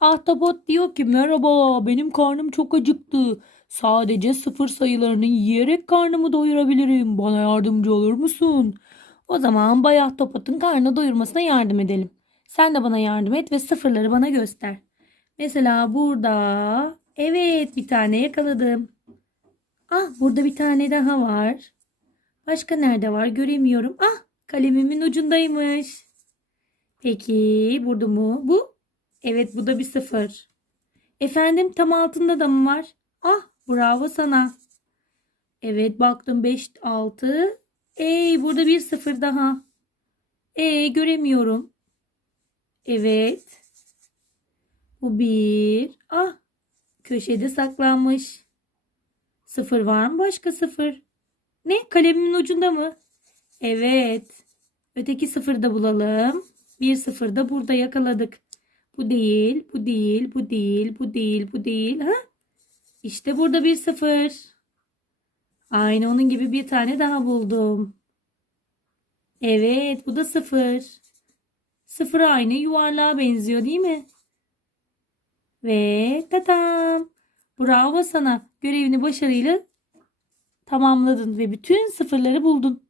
Ahtapot diyor ki merhaba benim karnım çok acıktı. Sadece sıfır sayılarını yiyerek karnımı doyurabilirim. Bana yardımcı olur musun? O zaman Bay Ahtapot'un karnını doyurmasına yardım edelim. Sen de bana yardım et ve sıfırları bana göster. Mesela burada evet bir tane yakaladım. Ah burada bir tane daha var. Başka nerede var göremiyorum. Ah kalemimin ucundaymış. Peki burada mı? Bu? Evet bu da bir sıfır. Efendim tam altında da mı var? Ah bravo sana. Evet baktım 5 6. Ey burada bir sıfır daha. Ey göremiyorum. Evet. Bu bir. Ah köşede saklanmış. Sıfır var mı başka sıfır? Ne kalemimin ucunda mı? Evet. Öteki sıfırda bulalım. Bir sıfır da burada yakaladık. Bu değil, bu değil, bu değil, bu değil, bu değil. Ha? İşte burada bir sıfır. Aynı onun gibi bir tane daha buldum. Evet, bu da sıfır. Sıfır aynı yuvarlığa benziyor değil mi? Ve tatam. Bravo sana. Görevini başarıyla tamamladın ve bütün sıfırları buldun.